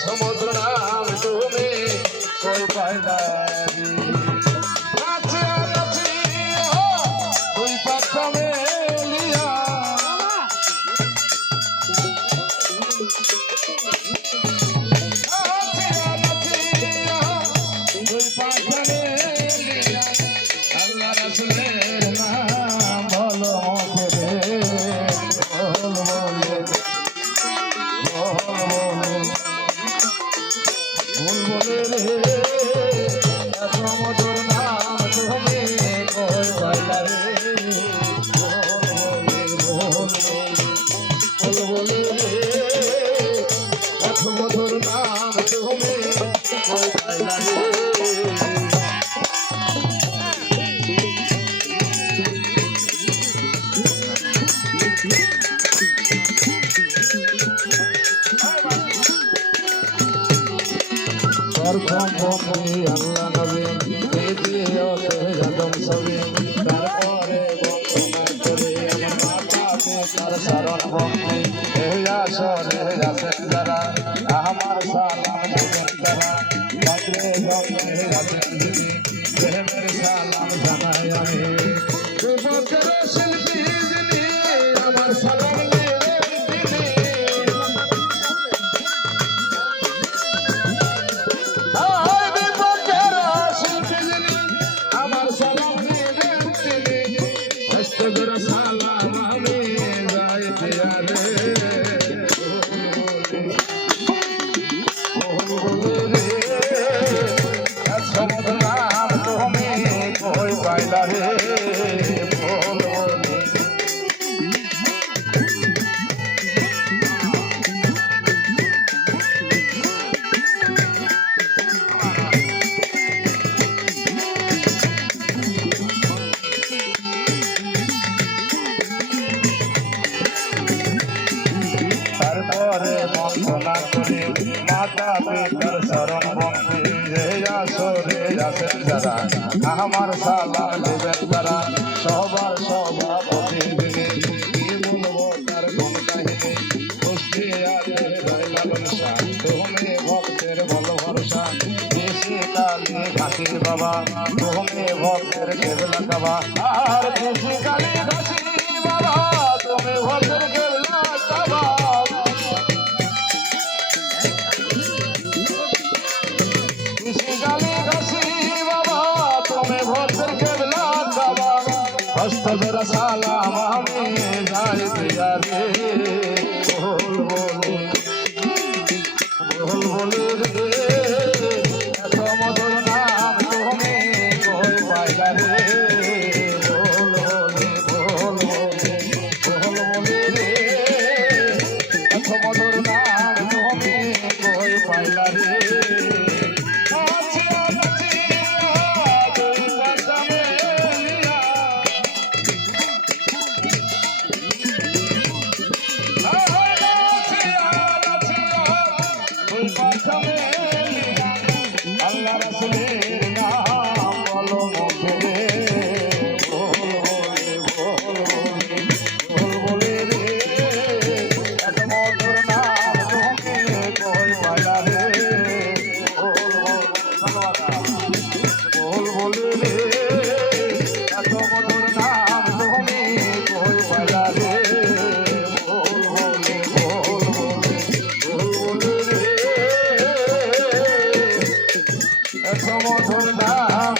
সমুদ্র নাম তুমি কই পাইলা তুই পাখা মেলিয়া আল্লাহ রাসূলের নাম বলো মুখে বলে রে এত মধুর নাম তুমি কই পাইলা রে বলে রে এত মধুর নাম তুমি কই পাইলা রে আল্লাহ নবী আদম সবে তারপরে তার শরণ ভক্তি আসরে আছেন যারা আমার সালাম দেবেন তারা পাত্রে ভক্তি আছেন যিনি প্রেমের সালাম জানাই আমি শিল্পী যিনি আমার সালাম সমুদ্র নাম তুমি কই পাইলা রে তারপরে বন্দনা করে মাতা পিতার শরণ বন্দে আসরে আছেন যারা আমার সালাম দেবেন তারা সবার সভাপতি দিনে কি বলবো তার গুণ কাহিনী পুষ্টি আছে লালন শাহ তুমি ভক্তের বল ভরসা দেশে কালী ঘাসির বাবা তুমি ভক্তের কেবলা কাবা আর দেশে কালী ঘাসি বাবা তুমি ভক্তের কেবলা কাবা হস্তজোড়া সালাম আমি যাই প্রিয়া রে বল বলে রে এত মধুর নাম তুমি কই পাইলা রে বলে রে এত মধুর নাম তুমি কই পাইলা রে আল্লাহ রাসূলের নাম বলো মুখে বলে রে এত মধুর নাম তুমি কই পাইলা রে বলে রে এত মধুর নাম তুমি কই পাইলা রে সমুদ্র নাম